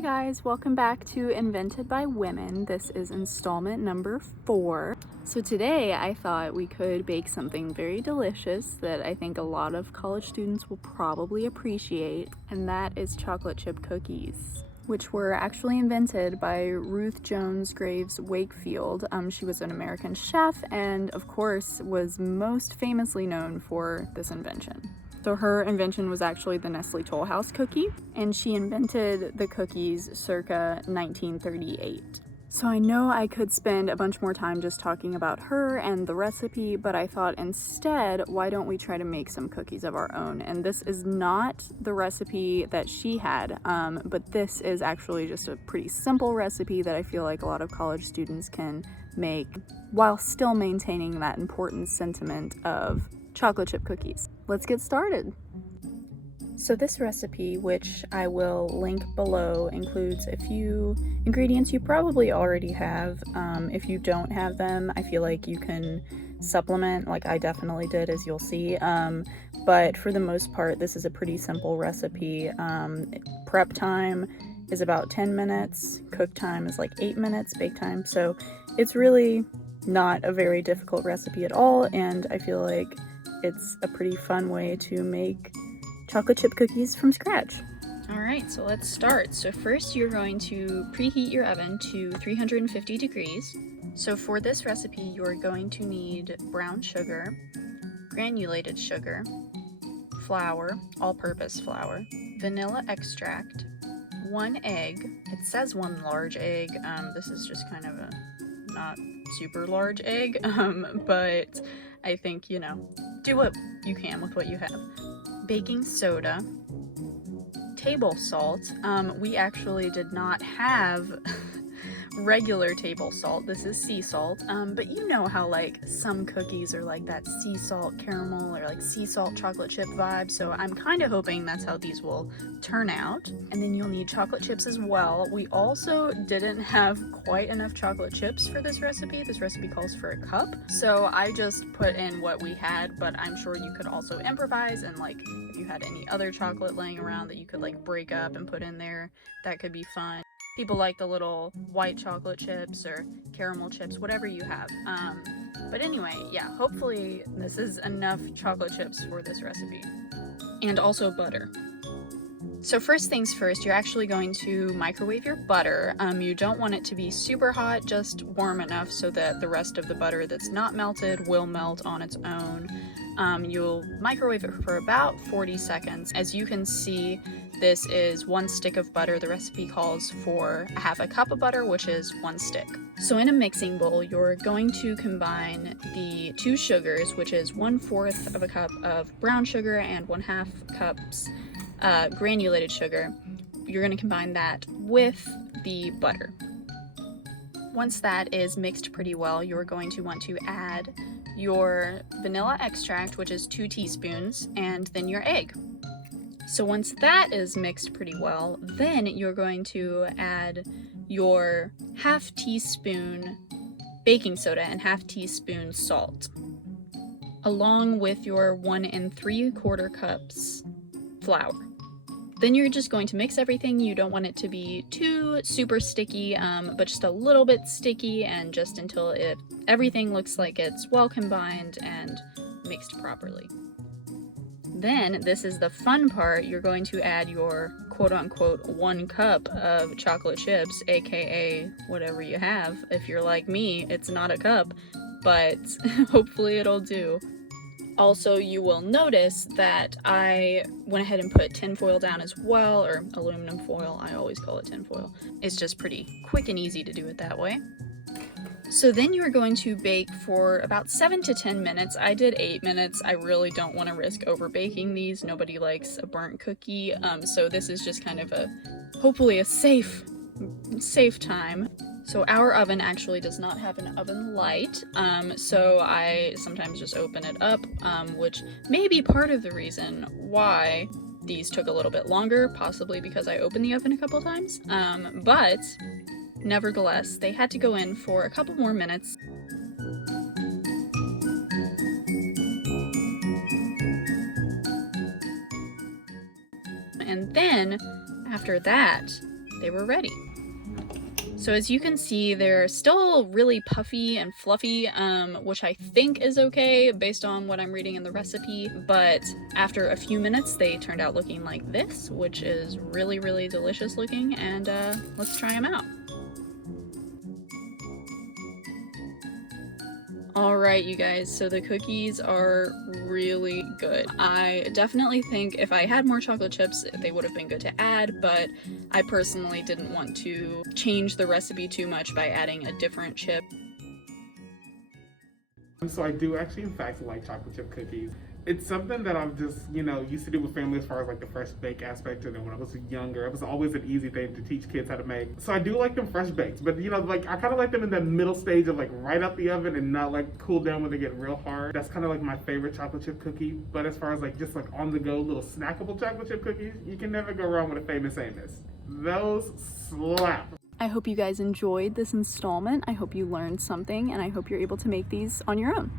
Hi guys, welcome back to Invented by Women. This is installment number 4. So today I thought we could bake something very delicious that I think a lot of college students will probably appreciate, and that is chocolate chip cookies, which were actually invented by Ruth Jones Graves Wakefield. She was an American chef and of course was most famously known for this invention. So her invention was actually the Nestle Toll House cookie, and she invented the cookies circa 1938. So I know I could spend a bunch more time just talking about her and the recipe, but I thought instead, why don't we try to make some cookies of our own? And this is not the recipe that she had, but this is actually just a pretty simple recipe that I feel like a lot of college students can make while still maintaining that important sentiment of chocolate chip cookies. Let's get started. So this recipe, which I will link below, includes a few ingredients you probably already have. If you don't have them, I feel like you can supplement, like I definitely did, as you'll see. But for the most part, this is a pretty simple recipe. Prep time is about 10 minutes. Cook time is like 8 minutes, bake time. So it's really not a very difficult recipe at all, and I feel like it's a pretty fun way to make chocolate chip cookies from scratch. Alright, so let's start. So first you're going to preheat your oven to 350 degrees. So for this recipe you're going to need brown sugar, granulated sugar, flour, all-purpose flour, vanilla extract, 1 egg. It says 1 large egg. This is just kind of a not super large egg, but I think, you know, do what you can with what you have. Baking soda, table salt. We actually did not have regular table salt. This is sea salt, but you know how like some cookies are like that sea salt caramel or like sea salt chocolate chip vibe, so I'm kind of hoping that's how these will turn out. And then you'll need chocolate chips as well. We also didn't have quite enough chocolate chips for this recipe. This recipe calls for a cup, so I just put in what we had, but I'm sure you could also improvise, and like if you had any other chocolate laying around that you could like break up and put in there, that could be fun. People like the little white chocolate chips or caramel chips, whatever you have. But anyway, yeah, hopefully this is enough chocolate chips for this recipe. And also butter. So first things first, you're actually going to microwave your butter. You don't want it to be super hot, just warm enough so that the rest of the butter that's not melted will melt on its own. You'll microwave it for about 40 seconds. As you can see, this is 1 stick of butter. The recipe calls for 1/2 cup of butter, which is 1 stick. So in a mixing bowl, you're going to combine the 2 sugars, which is 1/4 of a cup of brown sugar and 1/2 cups granulated sugar. You're going to combine that with the butter. Once that is mixed pretty well, you're going to want to add your vanilla extract, which is 2 teaspoons, and then your egg. So once that is mixed pretty well, then you're going to add your 1/2 teaspoon baking soda and 1/2 teaspoon salt, along with your 1 3/4 cups flour. Then you're just going to mix everything. You don't want it to be too super sticky, but just a little bit sticky, and just until everything looks like it's well combined and mixed properly. Then, this is the fun part, you're going to add your quote-unquote 1 cup of chocolate chips, aka whatever you have. If you're like me, it's not a cup, but hopefully it'll do. Also, you will notice that I went ahead and put tinfoil down as well, or aluminum foil. I always call it tinfoil. It's just pretty quick and easy to do it that way. So then you're going to bake for about 7 to 10 minutes. I did 8 minutes. I really don't want to risk over baking these. Nobody likes a burnt cookie, so this is just kind of hopefully a safe time. So our oven actually does not have an oven light, so I sometimes just open it up, which may be part of the reason why these took a little bit longer, possibly because I opened the oven a couple times, but nevertheless, they had to go in for a couple more minutes. And then, after that, they were ready. So as you can see, they're still really puffy and fluffy, which I think is okay based on what I'm reading in the recipe, but after a few minutes they turned out looking like this, which is really, really delicious looking, and let's try them out. Alright, you guys, so the cookies are really good. I definitely think if I had more chocolate chips, they would have been good to add, but I personally didn't want to change the recipe too much by adding a different chip. So I do actually, in fact, like chocolate chip cookies. It's something that I've just, used to do with family as far as like the fresh bake aspect. And then when I was younger, it was always an easy thing to teach kids how to make. So I do like them fresh baked, but like I kind of like them in that middle stage of like right out the oven and not like cool down when they get real hard. That's kind of like my favorite chocolate chip cookie. But as far as like just like on the go little snackable chocolate chip cookies, you can never go wrong with a Famous Amos. Those slap. I hope you guys enjoyed this installment. I hope you learned something, and I hope you're able to make these on your own.